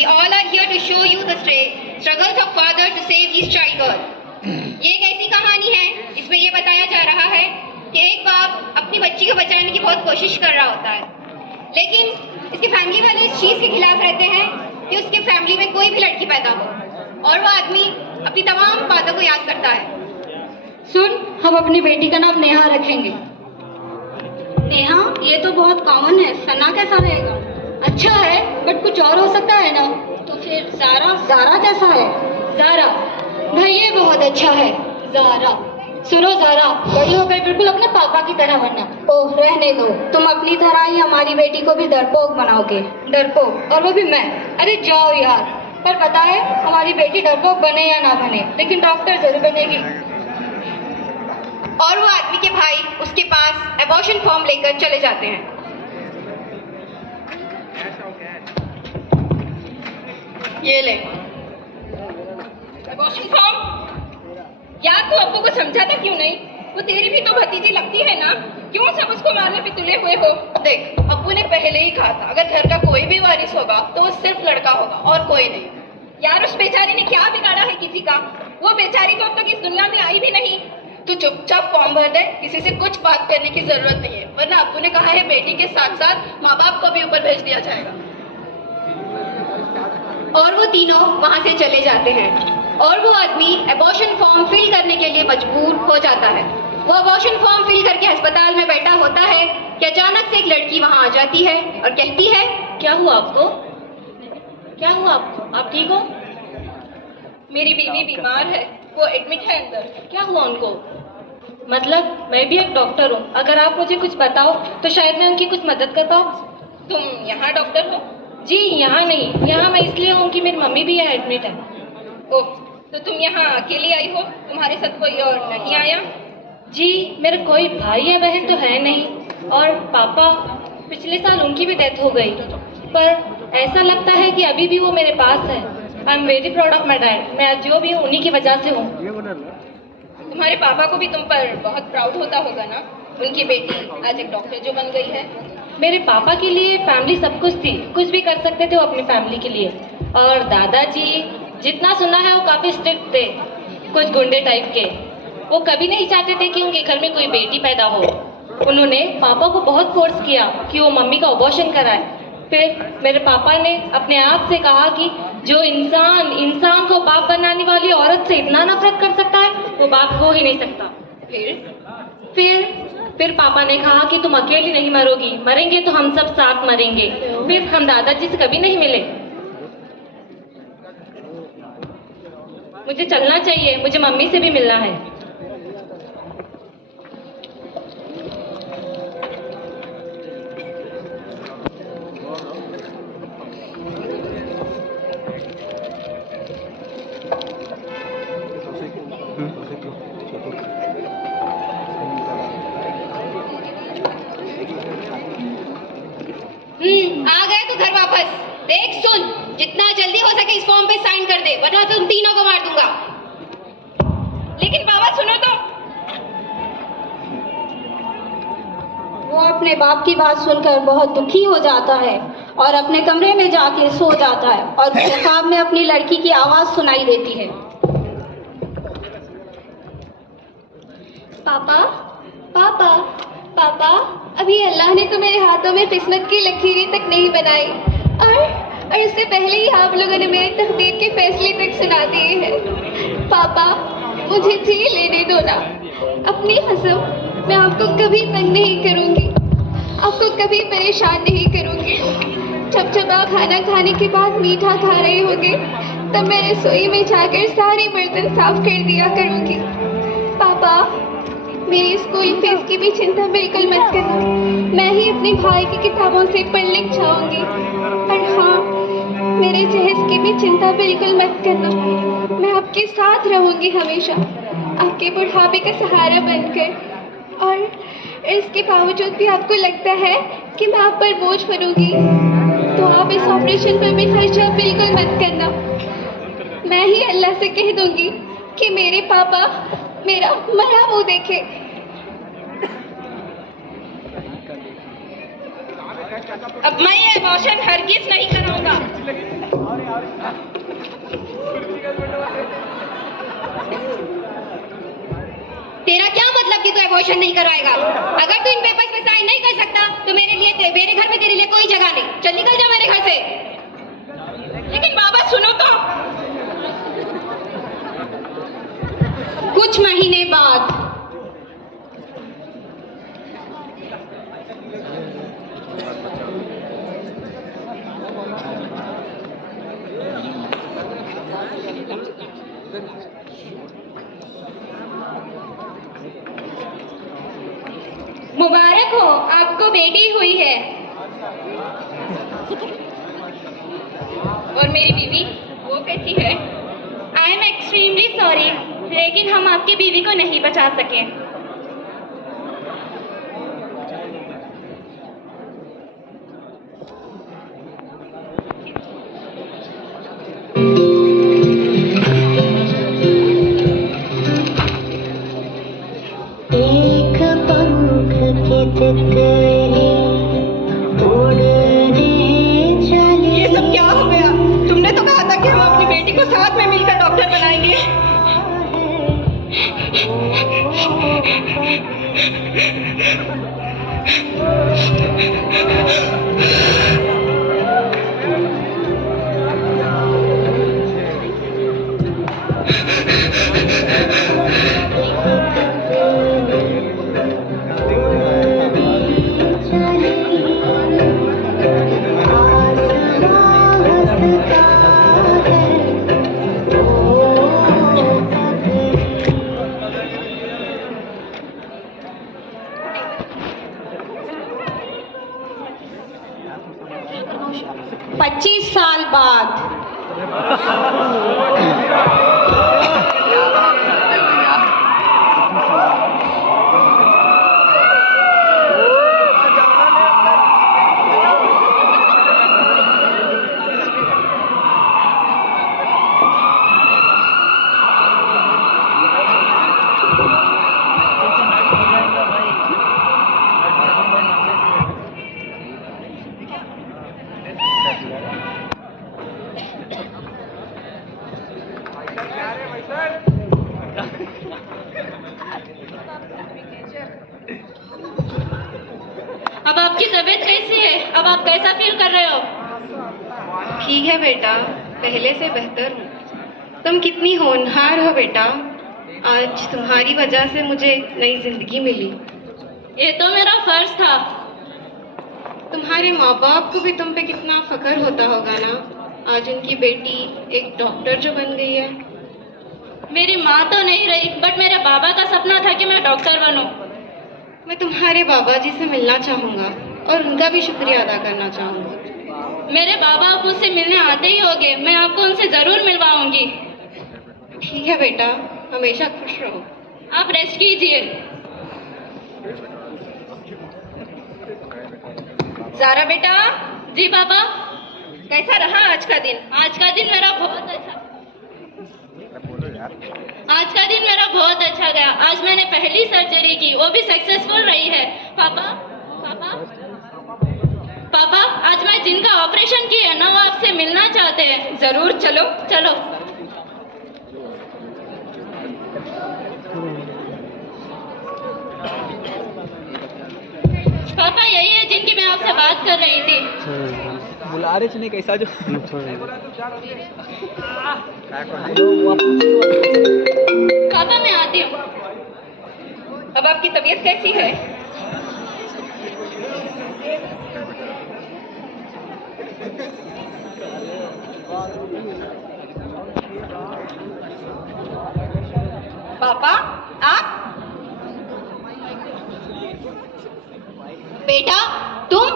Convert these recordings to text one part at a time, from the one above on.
We all are here to show you the struggles of father to save his child girl. ये एक ऐसी कहानी है जिसमें ये बताया जा रहा है कि एक बाप अपनी बच्ची को बचाने की बहुत कोशिश कर रहा होता है, लेकिन इसके फैमिली वाले इस चीज़ के खिलाफ रहते हैं कि उसके फैमिली में कोई भी लड़की पैदा हो, और वो आदमी अपनी तमाम बातों को याद करता है। सुन, हम अपनी बेटी का नाम नेहा रखेंगे। नेहा, ये तो बहुत कॉमन है, सना कैसा रहेगा? अच्छा है, बट कुछ और हो सकता है ना। तो फिर जारा? जारा कैसा है? जारा भाई, ये बहुत अच्छा है। जारा, सुनो जारा, बड़ी होकर बिल्कुल अपने पापा की तरह बनना। ओह, रहने दो, तुम अपनी तरह ही हमारी बेटी को भी डरपोक बनाओगे। डरपोक? और वो भी मैं? अरे जाओ यार। पर पता है, हमारी बेटी डरपोक बने या ना बने, लेकिन डॉक्टर जरूर बनेगी। और वो आदमी के भाई उसके पास एबॉर्शन फॉर्म लेकर चले जाते हैं। ये ले एबॉर्शन फॉर्म। यार, तू अब्बू को समझाता क्यों नहीं? वो तेरी भी तो भतीजी लगती है ना, क्यों सब उसको मारने पे तुले हुए हो? देख, अब्बू ने पहले ही कहा था अगर घर का कोई भी वारिस होगा तो वो सिर्फ लड़का होगा और कोई नहीं। यार, उस बेचारी ने क्या बिगाड़ा है किसी का? वो बेचारी तो अब तक इस दुनिया में आई भी नहीं। तू चुपचाप फॉर्म भर दे, किसी से कुछ बात करने की जरूरत नहीं है, वरना अब्बू ने कहा है बेटी के साथ साथ माँ बाप को भी ऊपर भेज दिया जाएगा। और वो तीनों वहां से चले जाते हैं, और वो आदमी एबॉर्शन फॉर्म फिल करने के लिए मजबूर हो जाता है। वो एबॉर्शन फॉर्म फिल करके अस्पताल में बैठा होता है कि अचानक से एक लड़की वहां आ जाती है और कहती है, क्या हुआ आपको? क्या हुआ आपको? आप ठीक हो? मेरी बीवी बीमार है, वो एडमिट है अंदर। क्या हुआ उनको? मतलब मैं भी एक डॉक्टर हूँ, अगर आप मुझे कुछ बताओ तो शायद मैं उनकी कुछ मदद कर पाऊँ। तुम यहाँ डॉक्टर हो? जी यहाँ नहीं, यहाँ मैं इसलिए हूँ कि मेरी मम्मी भी यहाँ एडमिट है। ओह, तो तुम यहाँ अकेली आई हो, तुम्हारे साथ कोई और नहीं आया? जी, मेरे कोई भाई या बहन तो है नहीं, और पापा, पिछले साल उनकी भी डेथ हो गई, पर ऐसा लगता है कि अभी भी वो मेरे पास है। I am very proud of my dad. मैं आज जो भी हूँ उन्हीं की वजह से हूँ। तुम्हारे पापा को भी तुम पर बहुत प्राउड होता होगा ना, उनकी बेटी आज एक डॉक्टर जो बन गई है। मेरे पापा के लिए फैमिली सब कुछ थी, कुछ भी कर सकते थे वो अपनी फैमिली के लिए। और दादाजी, जितना सुना है वो काफ़ी स्ट्रिक्ट थे, कुछ गुंडे टाइप के। वो कभी नहीं चाहते थे कि उनके घर में कोई बेटी पैदा हो। उन्होंने पापा को बहुत फोर्स किया कि वो मम्मी का अबॉर्शन कराए। फिर मेरे पापा ने अपने आप से कहा कि जो इंसान को बाप बनाने वाली औरत से इतना नफरत कर सकता है, वो बाप हो ही नहीं सकता। फिर पापा ने कहा कि तुम अकेली नहीं मरोगी, मरेंगे तो हम सब साथ मरेंगे। फिर हम दादाजी से कभी नहीं मिले। मुझे चलना चाहिए, मुझे मम्मी से भी मिलना है। आ गए तो घर वापस। देख सुन, जितना जल्दी हो सके इस फॉर्म पे साइन कर दे, वरना तुम तीनों को मार दूंगा। लेकिन बाबा सुनो तो। वो अपने बाप की बात सुनकर बहुत दुखी हो जाता है और अपने कमरे में जाके सो जाता है, और उसे ख्वाब में अपनी लड़की की आवाज सुनाई देती है। पापा, पापा, पापा, अभी अल्लाह ने तो मेरे हाथों में किस्मत की लकीरें तक नहीं बनाई, और इससे पहले ही आप लोगों ने मेरे तकदीर के फैसले तक सुना दिए हैं। पापा, मुझे जी लेने दो ना। अपनी कसम, मैं आपको कभी तंग नहीं करूँगी, आपको कभी परेशान नहीं करूँगी। जब आप खाना खाने के बाद मीठा खा रहे होंगे, तब मैं रसोई में जाकर सारे बर्तन साफ कर दिया करूँगी। पापा, मेरी स्कूल फीस की भी चिंता बिल्कुल मत करना, मैं ही अपने भाई की किताबों से पढ़ लिख जाऊंगी। और हाँ, मेरे जहेज की भी चिंता बिल्कुल मत करना, मैं आपके साथ रहूंगी हमेशा, आपके बुढ़ापे का सहारा बनकर। और इसके बावजूद भी आपको लगता है कि मैं आप पर बोझ बनूंगी, तो आप इस ऑपरेशन पर भी खर्चा बिल्कुल मत करना। मैं ही अल्लाह से कह दूंगी कि मेरे पापा मेरा मरा मुँह देखे। अब मैं ये एबॉर्शन हरगिज नहीं कराऊंगा। तू एबॉर्शन नहीं कराएगा। अगर तू इन पेपर्स पे साइन नहीं कर सकता तो मेरे घर में तेरे लिए कोई जगह नहीं। चल निकल जा मेरे घर से। लेकिन बाबा सुनो तो। कुछ महीने बाद मुबारक हो, आपको बेटी हुई है। और मेरी बीवी वो कैसी है? आई एम एक्सट्रीमली सॉरी, लेकिन हम आपकी बीवी को नहीं बचा सके। एक पंख के तितली उड़ने चली। ये सब क्या हो गया? तुमने तो कहा था कि हम अपनी बेटी को साथ में मिलकर डॉक्टर बनाएंगे। साल बाद अब आपकी तबीयत कैसी है? अब आप कैसा फील कर रहे हो? ठीक है बेटा, पहले से बेहतर हूँ। तुम कितनी होनहार हो बेटा। आज तुम्हारी वजह से मुझे नई जिंदगी मिली। ये तो मेरा फर्ज था। तुम्हारे माँ बाप को भी तुम पे कितना फख्र होता होगा ना, आज उनकी बेटी एक डॉक्टर जो बन गई है। मेरी माँ तो नहीं रही, बट मेरे बाबा का सपना था कि मैं डॉक्टर बनूं। मैं तुम्हारे बाबा जी से मिलना चाहूँगा और उनका भी शुक्रिया अदा करना चाहूँगा। मेरे बाबा आप मुझसे मिलने आते ही होंगे, मैं आपको उनसे जरूर मिलवाऊंगी। ठीक है बेटा, हमेशा खुश रहो। आप रेस्ट कीजिए। ज़ारा बेटा। जी पापा। कैसा रहा आज का दिन? आज का दिन मेरा बहुत अच्छा गया। आज मैंने पहली सर्जरी की, वो भी सक्सेसफुल रही है। पापा आज मैं जिनका ऑपरेशन किया है ना, वो आपसे मिलना चाहते हैं। जरूर, चलो चलो। पापा यही है जिनकी मैं आपसे बात कर रही थी। बुला रहे नहीं कैसा जो पापा मैं आती हूँ। अब आपकी तबीयत कैसी है? पापा आप? बेटा तुम?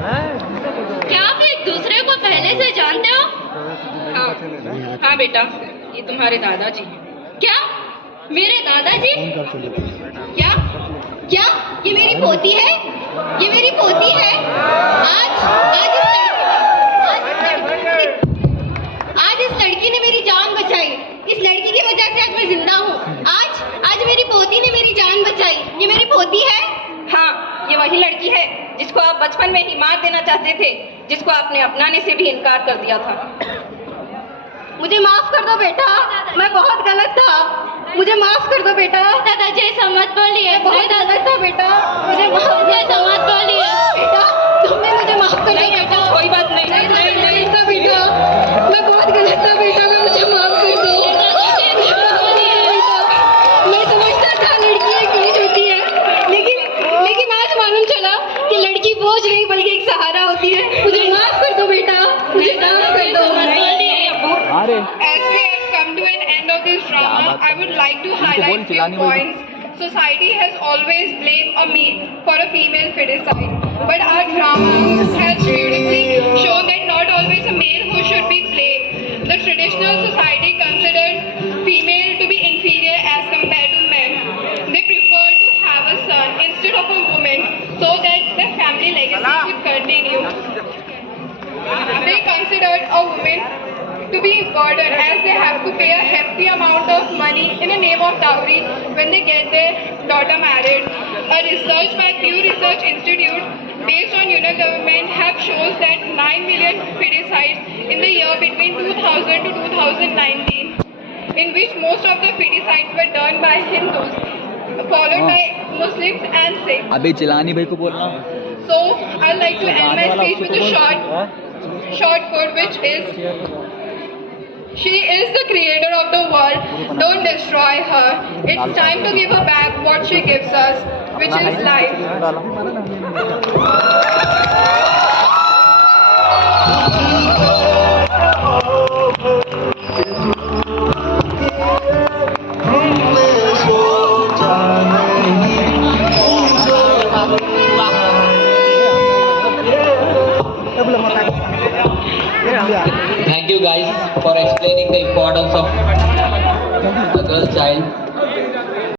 क्या आप एक दूसरे को पहले से जानते हो? हाँ बेटा, ये तुम्हारे दादाजी हैं। क्या? मेरे दादाजी? क्या क्या ये मेरी पोती है? ये मेरी पोती है। आज इस लड़की ने मेरी जान बचाई। इस लड़की की वजह से आज मैं जिंदा हूँ। आज मेरी पोती ने मेरी जान बचाई। ये मेरी पोती है। हाँ, ये वही लड़की है जिसको आप बचपन में ही मार देना चाहते थे, जिसको आपने अपनाने से भी इनकार कर दिया था। मुझे माफ कर दो बेटा, मैं बहुत गलत था। मुझे माफ कर दो बेटा। दादाजी ऐसा मत बोलिए। बहुत गलत था बेटा, मुझे माफ ऐसा मत बोलिए। बेटा, तुमने मुझे माफ कर दिया बेटा। कोई बात नहीं। नहीं था बेटा, मैं बहुत गलत था बेटा, मैं मुझे माफ कर दो। मैं समझता था लड़की एक बोझ होती है, लेकिन आज मालूम चला कि लड़की बोझ नहीं बल्कि एक सहारा होती है। मुझे माफ कर दो बेटा, मुझे माफ कर दो। अरे As we have come to an end of this drama, I would like to highlight few points. Society has always blamed for a female feticide, but our drama has beautifully shown that not always a male who should be blamed. The traditional society considered female to be inferior as compared to men. They prefer to have a son instead of a woman so that the family legacy could continue. They considered a woman to be a burden as they have to pay a hefty amount of money in the name of dowry when they get their daughter married. A research by Pew Research Institute based on union government have shown that 9 million feticides in the year between 2000 to 2019, in which most of the feticides were done by Hindus, followed by Muslims and Sikhs. अबे चिलानी भाई को बोलना। So I'd like to end my speech with a short quote, which is, "She is the creator of the world. Don't destroy her. It's time to give her back what she gives us, which is life." Thank you guys for explaining the importance of the girl child.